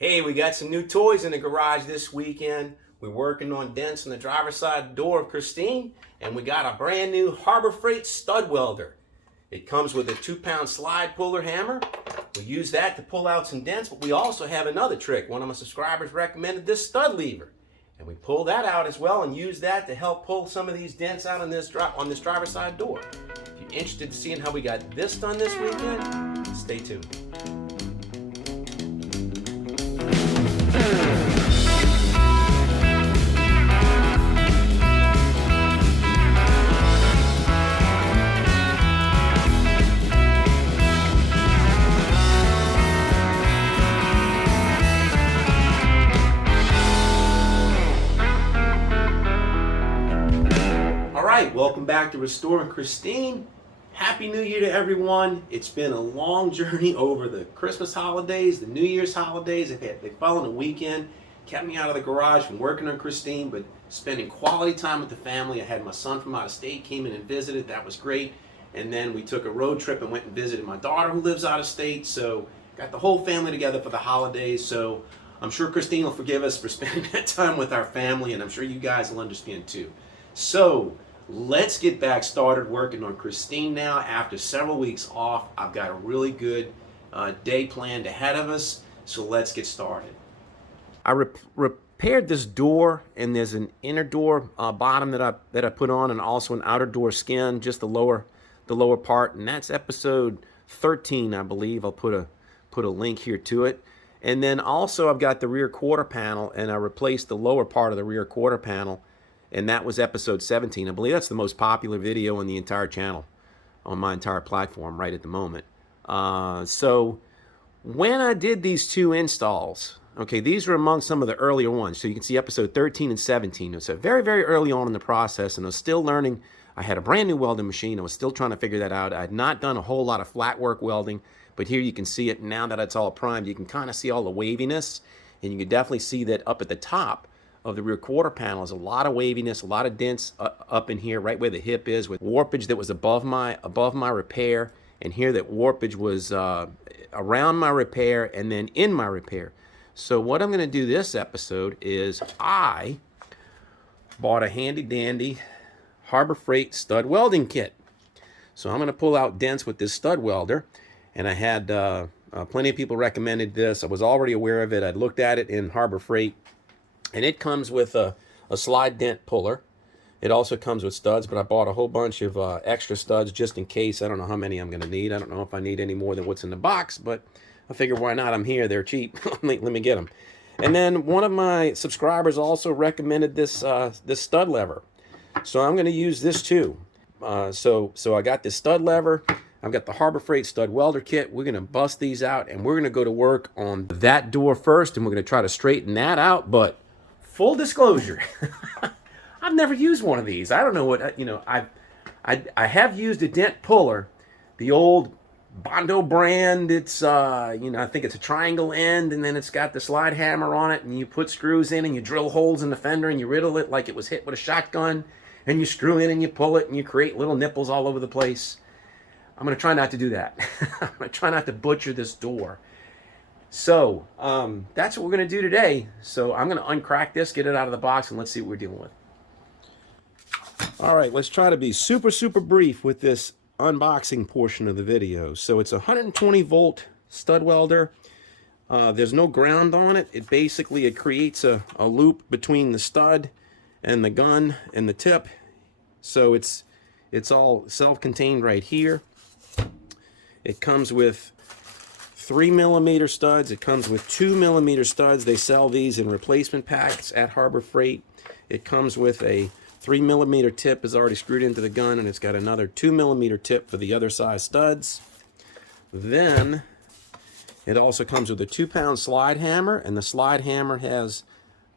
Hey, we got some new toys in the garage this weekend. We're working on dents on the driver's side door of Christine, and we got a brand new Harbor Freight stud welder. It comes with a 2-pound slide puller hammer. We use that to pull out some dents, but we also have another trick. One of my subscribers recommended this stud lever, and we pull that out as well and use that to help pull some of these dents out on this driver's side door. If you're interested in seeing how we got this done this weekend, stay tuned. Welcome back to Restoring Christine. Happy New Year to everyone. It's been a long journey over the Christmas holidays, the New Year's holidays. They fell on the weekend, kept me out of the garage from working on Christine, but spending quality time with the family. I had my son from out of state came in and visited. That was great. And then we took a road trip and went and visited my daughter who lives out of state. So got the whole family together for the holidays. So I'm sure Christine will forgive us for spending that time with our family, and I'm sure you guys will understand too. So let's get back started working on Christine now. After several weeks off, I've got a really good day planned ahead of us, so let's get started. I repaired this door, and there's an inner door bottom that I put on, and also an outer door skin, just the lower part, and that's episode 13, I believe. I'll put a link here to it. And then also I've got the rear quarter panel, and I replaced the lower part of the rear quarter panel, and that was episode 17. I believe that's the most popular video on the entire channel, on my entire platform right at the moment. So when I did these two installs, okay, these were among some of the earlier ones. So you can see episode 13 and 17. It was very, very early on in the process, and I was still learning. I had a brand new welding machine. I was still trying to figure that out. I had not done a whole lot of flat work welding, but here you can see it. Now that it's all primed, you can kind of see all the waviness, and you can definitely see that up at the top of the rear quarter panel is a lot of waviness, a lot of dents up in here, right where the hip is, with warpage that was above my repair, and here that warpage was around my repair and then in my repair. So what I'm going to do this episode is I bought a handy dandy Harbor Freight stud welding kit. So I'm going to pull out dents with this stud welder, and I had plenty of people recommended this. I was already aware of it. I'd looked at it in Harbor Freight. And it comes with a slide dent puller. It also comes with studs, but I bought a whole bunch of extra studs just in case. I don't know how many I'm going to need. I don't know if I need any more than what's in the box, but I figure why not? I'm here. They're cheap. Let me get them. And then one of my subscribers also recommended this this stud lever. So I'm going to use this too. So I got this stud lever. I've got the Harbor Freight stud welder kit. We're going to bust these out, and we're going to go to work on that door first, and we're going to try to straighten that out. But full disclosure, I've never used one of these. I don't know what, I have used a dent puller, the old Bondo brand. It's, I think it's a triangle end, and then it's got the slide hammer on it, and you put screws in, and you drill holes in the fender, and you riddle it like it was hit with a shotgun, and you screw in, and you pull it, and you create little nipples all over the place. I'm going to try not to do that. I'm going to try not to butcher this door. So that's what we're going to do today. So I'm going to uncrack this, get it out of the box, and let's see what we're dealing with. All right, let's try to be super, super brief with this unboxing portion of the video. So it's a 120 volt stud welder. There's no ground on it. It basically creates a loop between the stud and the gun and the tip. So it's all self-contained right here. It comes with 3mm studs. It comes with 2mm studs. They sell these in replacement packs at Harbor Freight. It comes with a 3mm tip is already screwed into the gun, and it's got another 2mm tip for the other size studs. Then it also comes with a 2-pound slide hammer, and the slide hammer has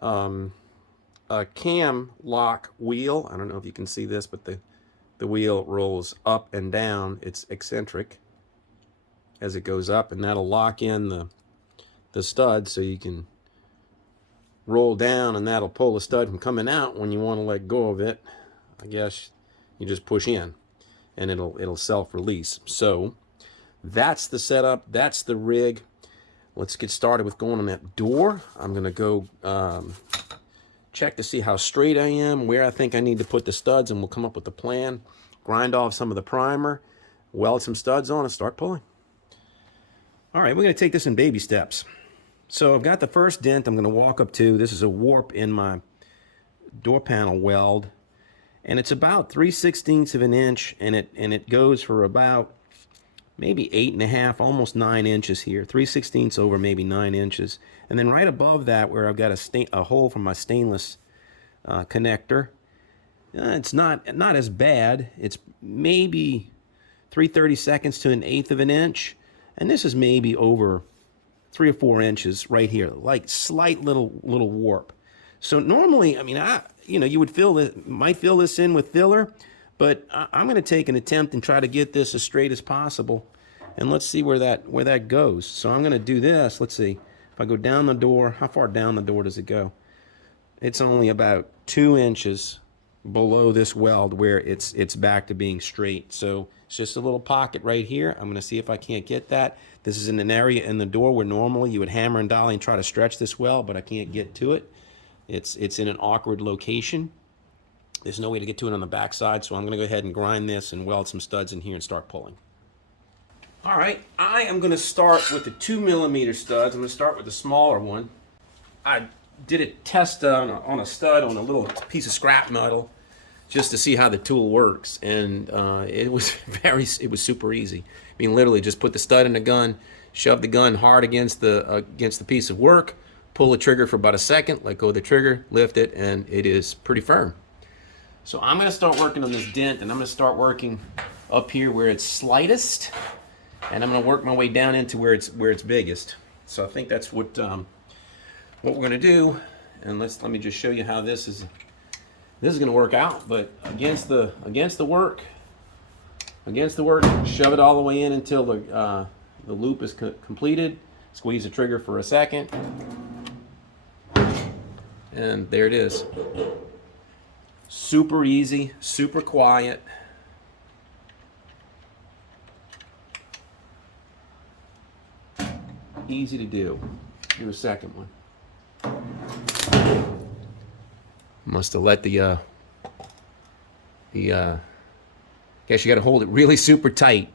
a cam lock wheel. I don't know if you can see this, but the wheel rolls up and down. It's eccentric as it goes up, and that'll lock in the stud so you can roll down, and that'll pull the stud from coming out when you want to let go of it. I guess you just push in and it'll self-release. So that's the setup, that's the rig. let's get started with going on that door. I'm going to go check to see how straight I am, where I think I need to put the studs, and we'll come up with a plan. Grind off some of the primer, weld some studs on, and start pulling. All right, we're going to take this in baby steps. So I've got the first dent I'm going to walk up to. This is a warp in my door panel weld, and it's about 3/16 of an inch, and it goes for about maybe 8.5, almost 9 inches here. 3/16 over maybe 9 inches. And then right above that, where I've got a hole for my stainless connector, it's not as bad. It's maybe 3/32 to 1/8 of an inch, and this is maybe over 3 or 4 inches right here, like slight little warp. So normally, I mean, you would might fill this in with filler, but I'm going to take an attempt and try to get this as straight as possible, and let's see where that goes. So I'm going to do this. Let's see if I go down the door. How far down the door does it go? It's only about 2 inches below this weld where it's back to being straight. So it's just a little pocket right here. I'm going to see if I can't get that. This is in an area in the door where normally you would hammer and dolly and try to stretch this weld, but I can't get to it. It's in an awkward location. There's no way to get to it on the back side, so I'm going to go ahead and grind this and weld some studs in here and start pulling. All right, I am going to start with the 2mm studs. I'm going to start with the smaller one. I did a test on a stud on a little piece of scrap metal just to see how the tool works, and it was super easy. I mean, literally just put the stud in the gun, shove the gun hard against the piece of work, pull the trigger for about a second, let go of the trigger, lift it, and it is pretty firm. So I'm going to start working on this dent, and I'm going to start working up here where it's slightest, and I'm going to work my way down into where it's biggest. So I think that's what we're going to do, and let me just show you how this is going to work out. But against the work, shove it all the way in until the loop is completed. Squeeze the trigger for a second, and there it is. Super easy, super quiet. Easy to do. Do a second one. Must have let guess you got to hold it really super tight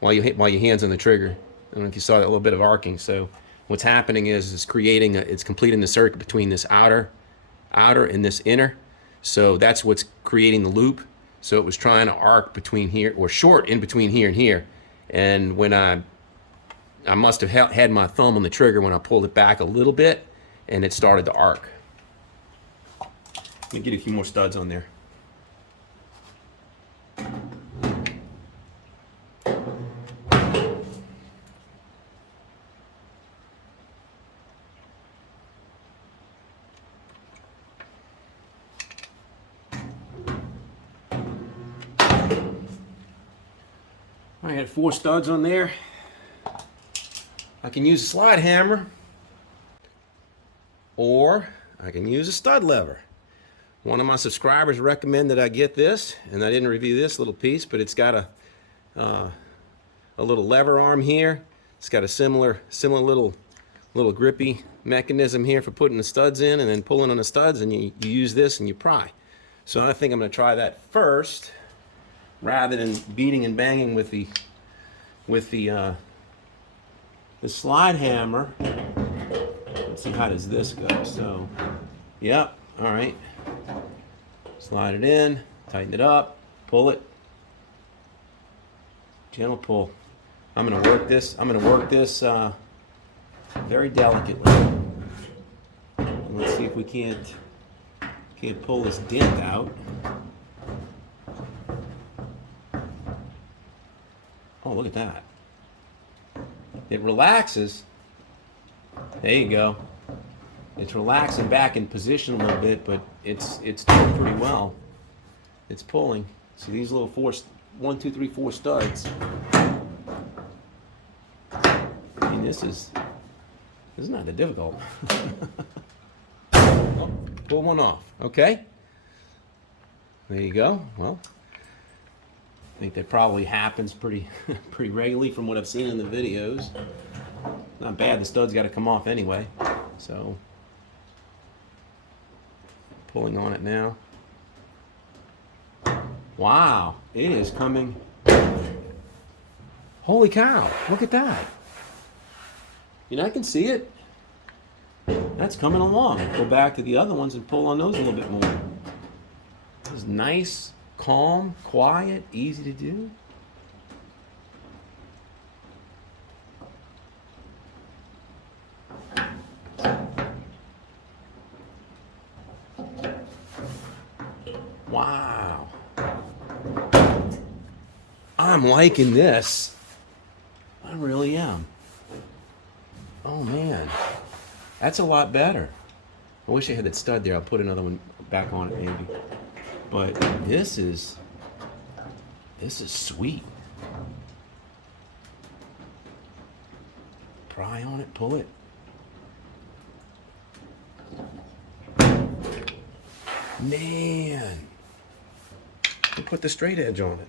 while your hand's on the trigger. I don't know if you saw that little bit of arcing. So what's happening is it's completing the circuit between this outer and this inner. So that's what's creating the loop. So it was trying to arc between here, or short in between here and here. And when I must have had my thumb on the trigger when I pulled it back a little bit, and it started to arc. Let me get a few more studs on there. I had 4 studs on there. I can use a slide hammer, or I can use a stud lever. One of my subscribers recommended I get this, and I didn't review this little piece, but it's got a little lever arm here. It's got a similar little grippy mechanism here for putting the studs in and then pulling on the studs, and you use this and you pry. So I think I'm going to try that first, rather than beating and banging with the slide hammer. Let's see, how does this go? So, yep, all right. Slide it in, tighten it up, pull it. Gentle pull. I'm going to work this very delicately. And let's see if we can't pull this dent out. Oh, look at that. It relaxes. There you go. It's relaxing back in position a little bit, but it's doing pretty well. It's pulling. So these little 1, 2, 3, 4 studs. I mean, this is not that difficult. Oh, pull one off. Okay. There you go. Well, I think that probably happens pretty regularly from what I've seen in the videos. not bad. The stud's got to come off anyway. So, pulling on it now. Wow, it is coming. Holy cow, look at that. You know, I can see it. That's coming along. Go back to the other ones and pull on those a little bit more. It's nice, calm, quiet, easy to do. Wow. I'm liking this. I really am. Oh man, that's a lot better. I wish I had that stud there. I'll put another one back on it maybe. But this is sweet. Pry on it, pull it. Man, we put the straight edge on it.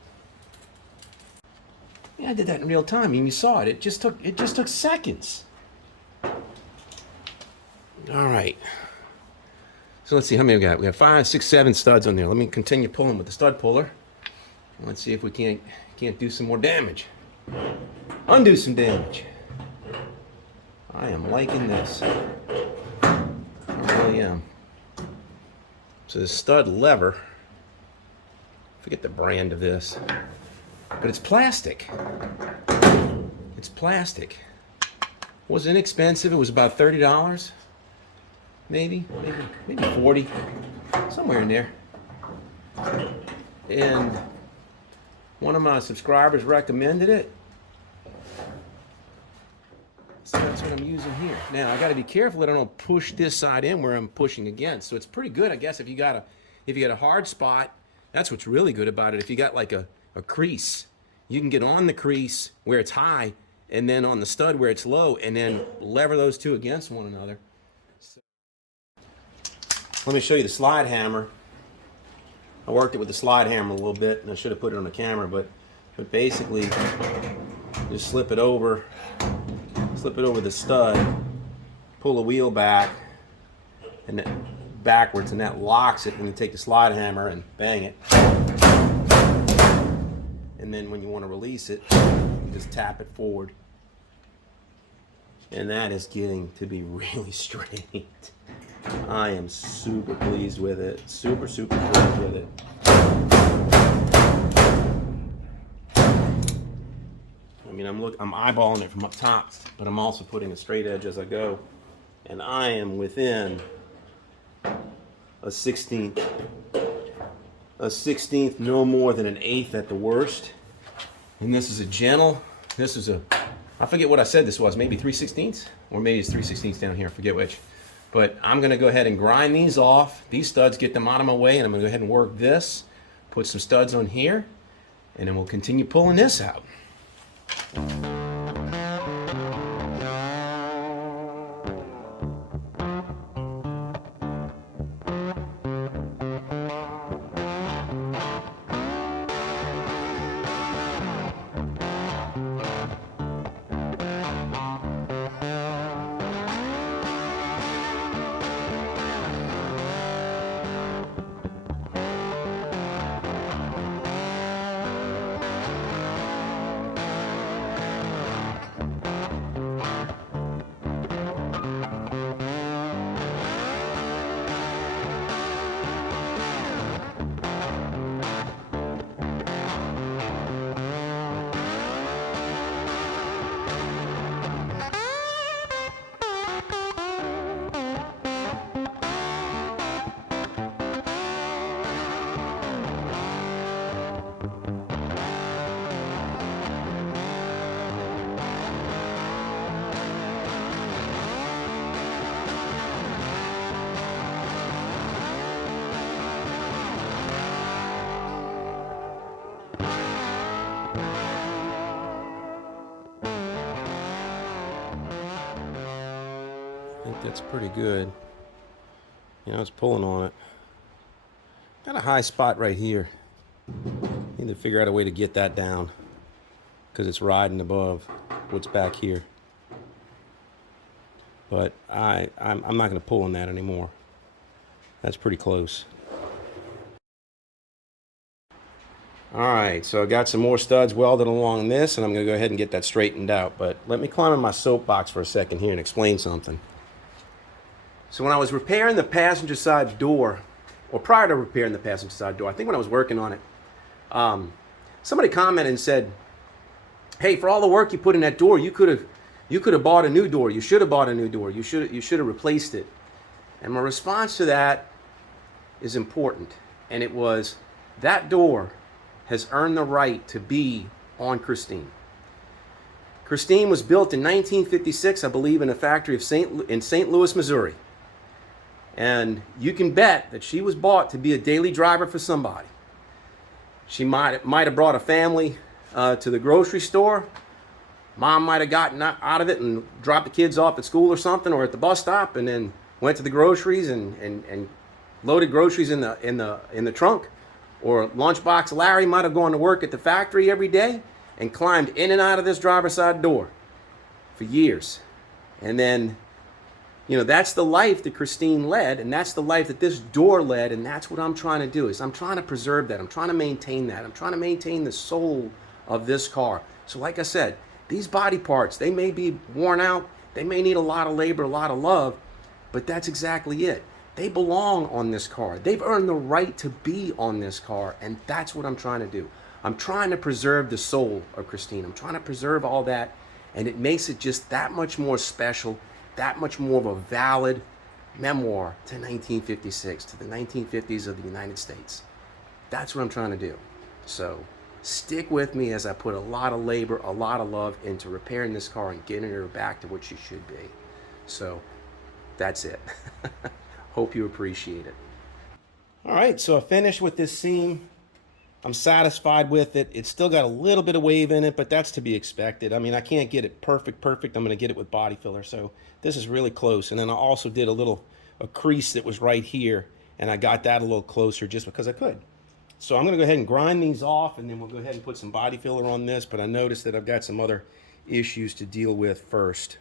Yeah, I did that in real time. I mean, you saw it. It just took seconds. All right. So let's see how many we got. We have 5, 6, 7 studs on there. Let me continue pulling with the stud puller. Let's see if we can't do some more damage. Undo some damage. I am liking this. I really am. So the stud lever, forget the brand of this, but it's plastic. It's plastic. It was inexpensive. It was about $30, maybe 40, somewhere in there. And one of my subscribers recommended it. So that's what I'm using here. Now I got to be careful that I don't push this side in where I'm pushing against. So it's pretty good, I guess, if you got a hard spot. That's what's really good about it. If you got like a crease, you can get on the crease where it's high, and then on the stud where it's low, and then lever those two against one another. So, let me show you the slide hammer. I worked it with the slide hammer a little bit, and I should have put it on the camera, but basically, just slip it over the stud, pull the wheel back, and then backwards, and that locks it. And you take the slide hammer and bang it. And then when you want to release it, you just tap it forward. And that is getting to be really straight. I am super pleased with it. Super pleased with it. I mean, I'm eyeballing it from up top, but I'm also putting a straight edge as I go. And I am within a 16th, no more than an eighth at the worst. And this is a gentle, I forget what I said this was, maybe 3/16, or maybe it's 3/16 down here, I forget which. But I'm gonna go ahead and grind these off, these studs, get them out of my way, and I'm gonna go ahead and work this, put some studs on here, and then we'll continue pulling this out. I think that's pretty good. You know, it's pulling on it. Got a high spot right here. Need to figure out a way to get that down because it's riding above what's back here. but I'm not going to pull on that anymore. That's pretty close. All right, so I got some more studs welded along this, and I'm going to go ahead and get that straightened out. But let me climb in my soapbox for a second here and explain something. So when I was repairing the passenger side door, or prior to repairing the passenger side door, I think when I was working on it, somebody commented and said, "Hey, for all the work you put in that door, you could have bought a new door. You should have bought a new door. You should have replaced it." And my response to that is important, and it was, that door has earned the right to be on Christine. Christine was built in 1956, I believe, in a factory in St. Louis, Missouri. And you can bet that she was bought to be a daily driver for somebody. She might have brought a family to the grocery store. Mom might have gotten out of it and dropped the kids off at school or something, or at the bus stop, and then went to the groceries and loaded groceries in the trunk. Or lunchbox Larry might have gone to work at the factory every day and climbed in and out of this driver's side door for years. And then, you know, that's the life that Christine led, and that's the life that this door led, and that's what I'm trying to do. Is I'm trying to preserve that. I'm trying to maintain that. I'm trying to maintain the soul of this car. So like I said, these body parts, they may be worn out, they may need a lot of labor, a lot of love, but that's exactly it. They belong on this car. They've earned the right to be on this car, and that's what I'm trying to do. I'm trying to preserve the soul of Christine. I'm trying to preserve all that, and it makes it just that much more special, that much more of a valid memoir to 1956, to the 1950s of the United States. That's what I'm trying to do. So stick with me as I put a lot of labor, a lot of love into repairing this car and getting her back to what she should be. So that's it. Hope you appreciate it. All right, so I finished with this seam. I'm satisfied with it. It's still got a little bit of wave in it, but that's to be expected. I mean, I can't get it perfect. I'm going to get it with body filler. So this is really close. And then I also did a crease that was right here, and I got that a little closer just because I could. So I'm going to go ahead and grind these off, and then we'll go ahead and put some body filler on this. But I noticed that I've got some other issues to deal with first.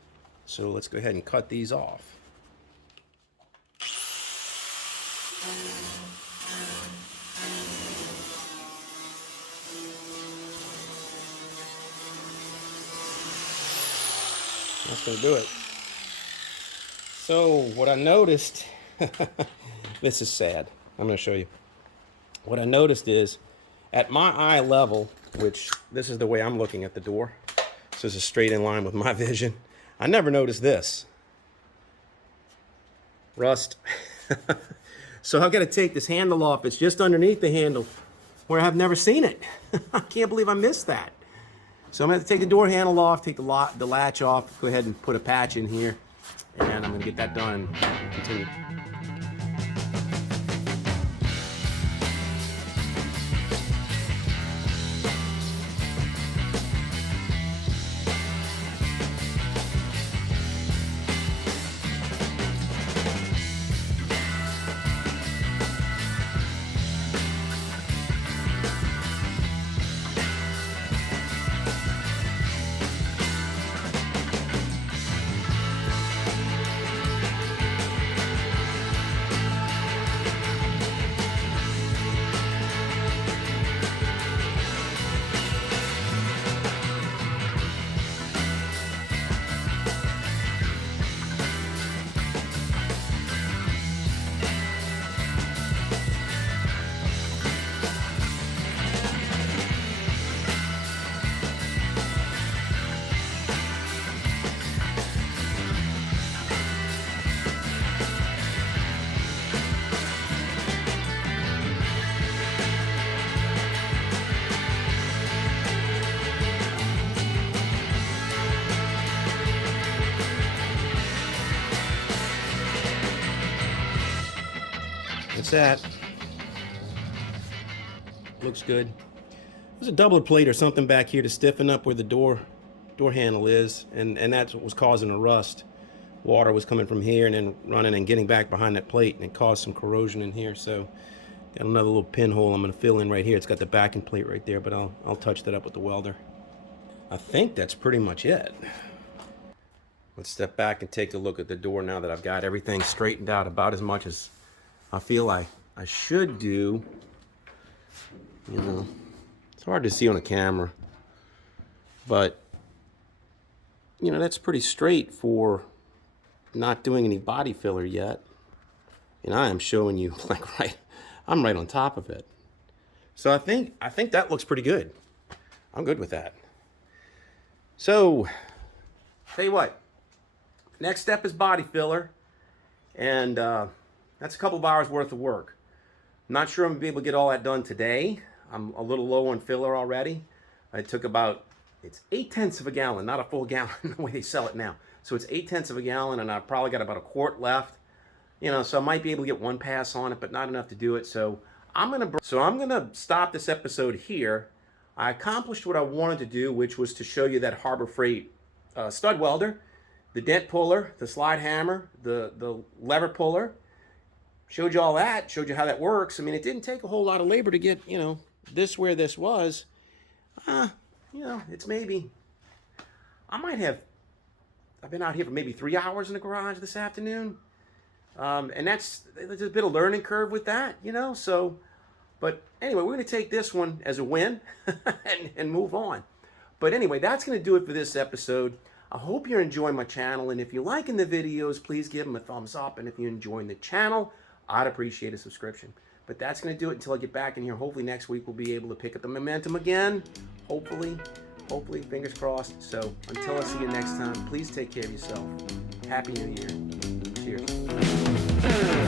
So let's go ahead and cut these off. That's going to do it. So what I noticed, this is sad. I'm going to show you. What I noticed is at my eye level, which this is the way I'm looking at the door. So this is straight in line with my vision. I never noticed this. Rust. So I've got to take this handle off. It's just underneath the handle where I've never seen it. I can't believe I missed that. So I'm going to take the door handle off, take the latch off, go ahead and put a patch in here, and I'm going to get that done and continue. That's that. Looks good. There's a doubler plate or something back here to stiffen up where the door handle is, and that's what was causing the rust. Water was coming from here and then running and getting back behind that plate, and it caused some corrosion in here. So got another little pinhole I'm going to fill in right here. It's got the backing plate right there, but I'll touch that up with the welder. I think that's pretty much it. Let's step back and take a look at the door now that I've got everything straightened out about as much as I feel I should do. You know, it's hard to see on a camera, but you know, that's pretty straight for not doing any body filler yet. And I am showing you like I'm right on top of it. So I think that looks pretty good. I'm good with that. So, tell you what, next step is body filler, and that's a couple of hours worth of work. I'm not sure I'm gonna be able to get all that done today. I'm a little low on filler already. It took about, it's 8/10 of a gallon, not a full gallon the way they sell it now. So it's 8/10 of a gallon, and I've probably got about a quart left. You know, so I might be able to get one pass on it, but not enough to do it. So I'm gonna stop this episode here. I accomplished what I wanted to do, which was to show you that Harbor Freight stud welder, the dent puller, the slide hammer, the lever puller. Showed you all that, showed you how that works. I mean, it didn't take a whole lot of labor to get, you know, this where this was. You know, it's maybe, I've been out here for maybe 3 hours in the garage this afternoon. And there's a bit of learning curve with that, you know, so, but anyway, we're going to take this one as a win and move on. But anyway, that's going to do it for this episode. I hope you're enjoying my channel, and if you're liking the videos, please give them a thumbs up, and if you're enjoying the channel, I'd appreciate a subscription. But that's going to do it until I get back in here. Hopefully next week we'll be able to pick up the momentum again. Hopefully, fingers crossed. So until I see you next time, please take care of yourself. Happy New Year. Cheers.